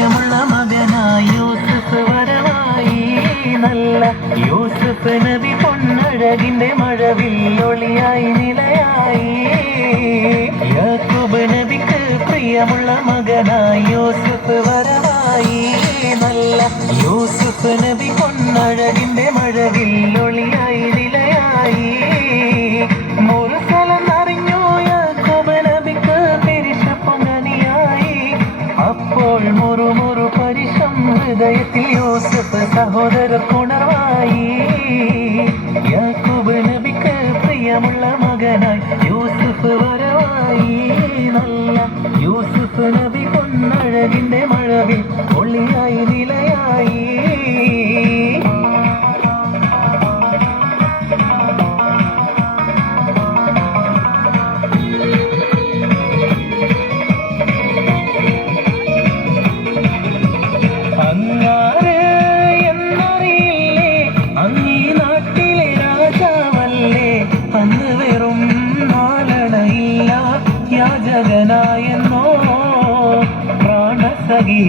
പ്രിയമുള്ള മകനായി യൂസുഫ് വരവായി. നല്ല യൂസുഫ് നബി പൊന്നഴകിന്റെ മഴവില്ലൊളിയായി നിലയായി. യാക്കൂബ് നബിക്ക് പ്രിയമുള്ള മകനായി യൂസുഫ് വരവായി. നല്ല യൂസുഫ് നബി പൊന്നഴകിന്റെ മഴവില്ലൊളിയായി നിലയായി. മുറുസലെന്നറിഞ്ഞു യാക്കൂബ് നബിക്ക് തിരിശപ്പൊങ്ങനിയായി. അപ്പോൾ മുറുമുറു പരിശം ഹൃദയത്തിൽ യൂസുഫ് സഹോദരർക്കുണർവായി. യാക്കൂബ് നബിക്ക് പ്രിയമുള്ള മകനായി യൂസുഫ് വരവായി. നല്ല യൂസുഫ് നബി പൊന്നഴകിന്റെ മഴവിൽ ഒളിയായി നിലയായി. അങ്ങാര് എന്നറിയില്ലേ, അങ്ങീ നാട്ടിലെ രാജാവല്ലേ. അന്ന് വെറും നാലണയില്ല യാചകനായെന്നോ പ്രാണസഖി